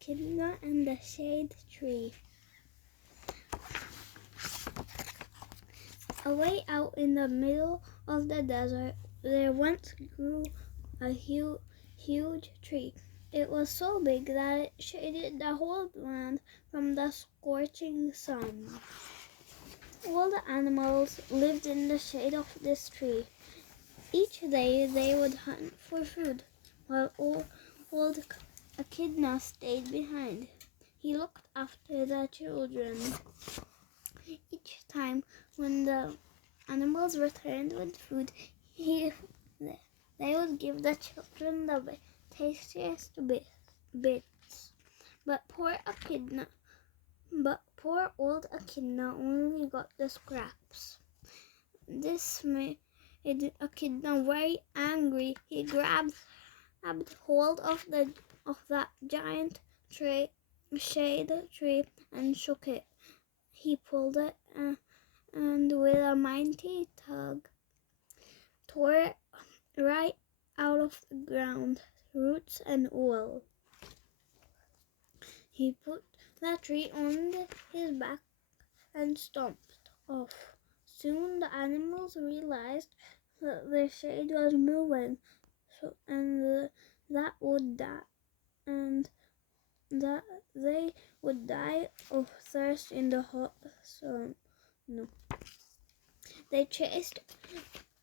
Echidna and the Shade Tree. Away out in the middle of the desert, there once grew a huge tree. It was so big that it shaded the whole land from the scorching sun. All the animals lived in the shade of this tree. Each day they would hunt for food, while old Echidna stayed behind. He looked after the children. Each time when the animals returned with food, they would give the children the tastiest bits. But poor old Echidna only got the scraps. This made Echidna very angry. He grabbed hold of that giant shade tree and shook it. He pulled it and with a mighty tug tore it right out of the ground, roots and all. He put the tree on his back and stomped off. Soon the animals realized that the shade was moving, that they would die of thirst in the hot sun. No. They chased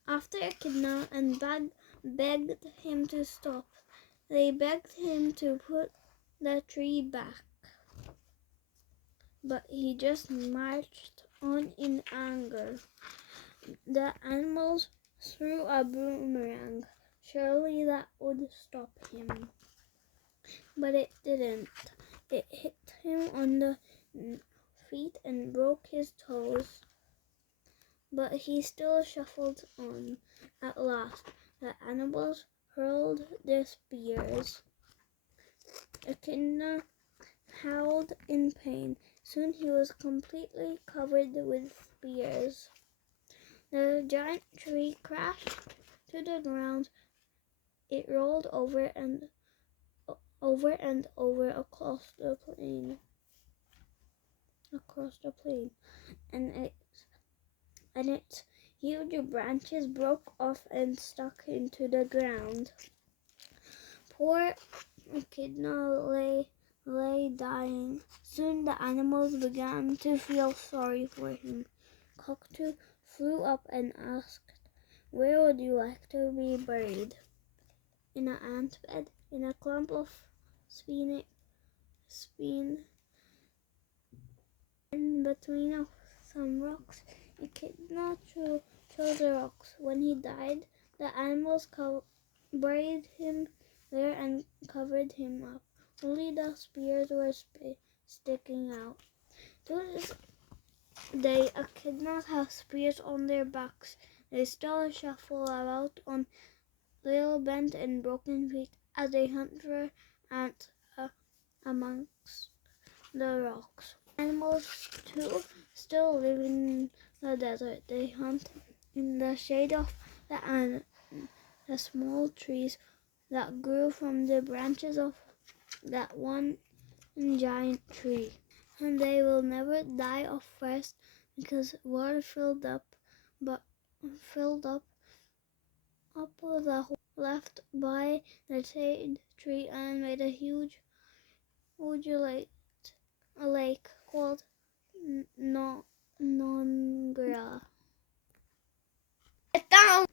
after Echidna and begged him to stop. They begged him to put the tree back, but he just marched on in anger. The animals threw a boomerang. Surely that would stop him. But it didn't. It hit him on the feet and broke his toes. But he still shuffled on. At last, the animals hurled their spears. Echidna howled in pain. Soon he was completely covered with spears. The giant tree crashed to the ground. It rolled over and over across the plain, and its huge branches broke off and stuck into the ground. Poor Echidna lay dying. Soon the animals began to feel sorry for him. Cockatoo flew up and asked, "Where would you like to be buried?" "In an ant bed, in a clump of spine in between some rocks." Echidna chose the rocks. When he died, the animals buried him there and covered him up. Only the spears were sticking out. To this day, Echidnas have spears on their backs. They still shuffle about on little bent and broken feet as they hunt for ants amongst the rocks. Animals, too, still live in the desert. They hunt in the shade of the small trees that grew from the branches of that one giant tree. And they will never die of thirst because water filled up the hole left by the shade tree and made a huge lake called Nongra. Get down!